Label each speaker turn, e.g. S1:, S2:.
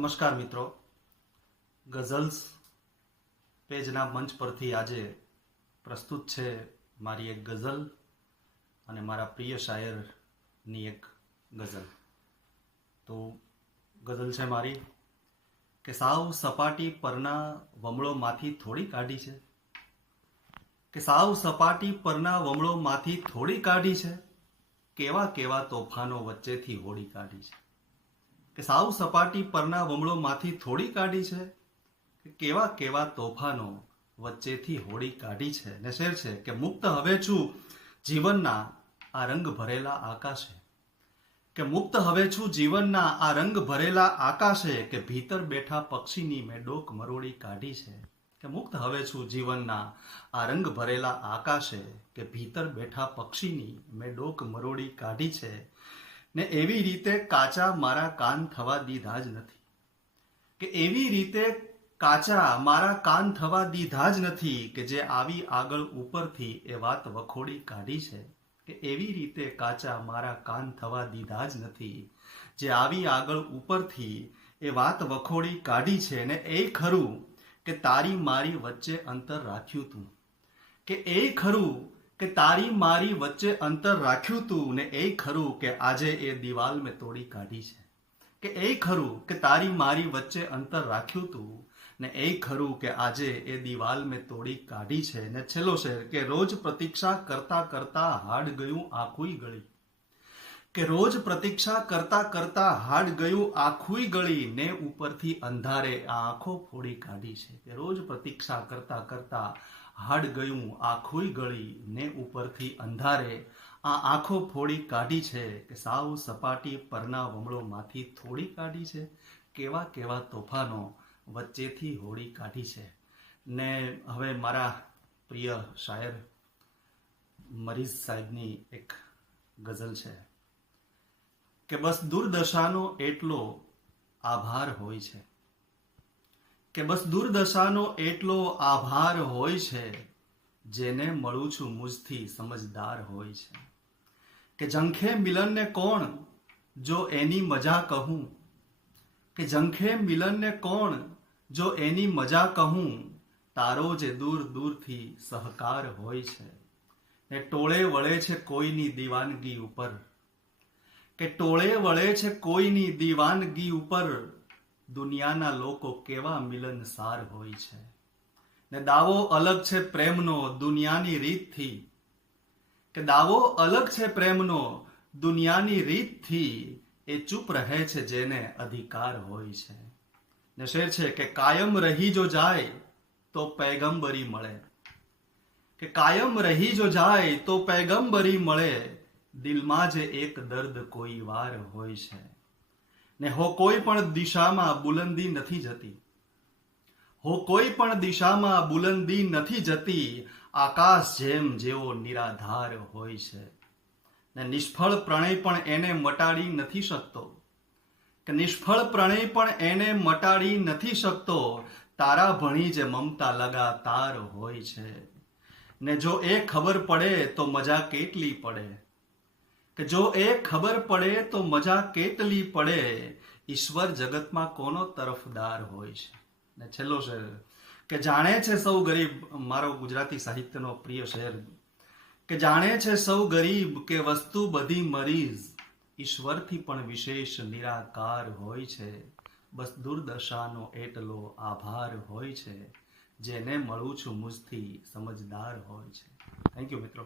S1: નમસ્કાર મિત્રો. ગઝલ્સ પેજના મંચ પરથી આજે પ્રસ્તુત છે મારી એક ગઝલ અને મારા પ્રિય શાયરની એક ગઝલ. તો ગઝલ છે મારી કે સાવ સપાટી પરના વમળોમાંથી થોડી કાઢી છે. કે સાવ સપાટી પરના વમળોમાંથી થોડી કાઢી છે. કેવા કેવા તોફાનો વચ્ચેથી હોડી કાઢી છે. કે સાવ સપાટી પરના વમળોમાંથી થોડી કાઢી છે? કેવા કેવા તોફાનો વચ્ચેથી હોડી કાઢી છે? ને શેર છે કે મુક્ત હવે છું જીવનના આ રંગ ભરેલા આકાશે? કે મુક્ત હવે છું જીવનના આ રંગ ભરેલા આકાશે? કે ભીતર બેઠા પક્ષીની મેં ડોક મરોડી કાઢી છે? કે મુક્ત હવે છું જીવનના આ રંગ ભરેલા આકાશે? કે ભીતર બેઠા પક્ષીની મેં ડોક મરોડી કાઢી છે? ને એવી રીતે કાચા મારા કાન થવા દીધા જ નથી. કે એવી રીતે કાચા મારા કાન થવા દીધા જ નથી કે જે આવી આગળ ઉપરથી એ વાત વખોડી કાઢી છે, કે એવી રીતે કાચા મારા કાન થવા દીધા જ નથી. જે આવી આગળ ઉપરથી એ વાત વખોડી કાઢી છે ને એ ખરું કે તારી મારી વચ્ચે અંતર રાખ્યું તું. કે એ ખરું કે તારી મારી વચ્ચે અંતર રાખ્યું તું ને એ ખરું કે આજે એ દિવાલ મેં તોડી કાઢી છે? કે એ ખરું કે તારી મારી વચ્ચે અંતર રાખ્યું તું ને એ ખરું કે આજે એ દિવાલ મેં તોડી કાઢી છે? ને છેલ્લો શેર, કે રોજ પ્રતીક્ષા કરતા કરતા હાડ ગયું આખુંય ગળી. કે રોજ પ્રતીક્ષા કરતા કરતા હાડ ગયું આખુંય ગળી ને ઉપરથી અંધારે આ આંખો ફોડી કાઢી છે? કે રોજ પ્રતીક્ષા કરતા કરતા હાડ ગયું આખું ગળી ને ઉપરથી અંધારે. આ આંખો ફોડી કાઢી છે કે સાવ સપાટી પરના વમળોમાંથી થોડી કાઢી છે? કેવા કેવા તોફાનો વચ્ચેથી હોડી કાઢી છે? ને હવે મારા પ્રિય શાયર મરીઝ સાહેબની એક ગઝલ છે કે બસ દુર્દશાનો એટલો આભાર હોય છે. કે બસ દુર્દશાનો એટલો આભાર હોય છે, જેને મળું છું મુજથી સમજદાર હોય છે. કે જંખે મિલનને કોણ જો એની મજા કહું? કે જંખે મિલનને કોણ જો એની મજા કહું? તારો જે દૂર દૂરથી સહકાર હોય છે. ને ટોળે વળે છે કોઈની દીવાનગી ઉપર. કે ટોળે વળે છે કોઈની દીવાનગી ઉપર દુનિયાના લોકો કેવા મિલનસાર હોય છે. ને દાવો અલગ છે પ્રેમનો દુનિયાની રીતથી. કે દાવો અલગ છે પ્રેમનો દુનિયાની રીતથી એ ચૂપ રહે છે જેને અધિકાર હોય છે. ને શેર છે કે કાયમ રહી જો જાય તો પૈગંબરી મળે. કે કાયમ રહી જો જાય તો પૈગંબરી મળે. દિલમાં જ એક દર્દ કોઈ વાર હોય છે. ને હો કોઈ પણ દિશામાં બુલંદી નથી જતી. હો કોઈ પણ દિશામાં બુલંદી નથી જતી, આકાશ જેમ જેવો નિરાધાર હોય છે. ને નિષ્ફળ પ્રણય પણ એને મટાડી નથી શકતો. કે નિષ્ફળ પ્રણય પણ એને મટાડી નથી શકતો, તારા ભણી જે મમતા લગાતાર હોય છે. ને જો એ ખબર પડે તો મજા કેટલી પડે. કે જો એ ખબર પડે તો મજા કેટલી પડે? ઈશ્વર જગતમાં કોનો તરફદાર હોય છે? ને છેલ્લો શેર, કે જાણે છે સૌ ગરીબ, મારો ગુજરાતી સાહિત્યનો પ્રિય શેર, કે જાણે છે સૌ ગરીબ કે વસ્તુ બધી મરીઝ, ઈશ્વરથી પણ વિશેષ નિરાકાર હોય છે. બસ દુર્દશાનો એટલો આભાર હોય છે, જેને મળું છું મુજથી સમજદાર હોય છે. થેન્ક યુ મિત્રો.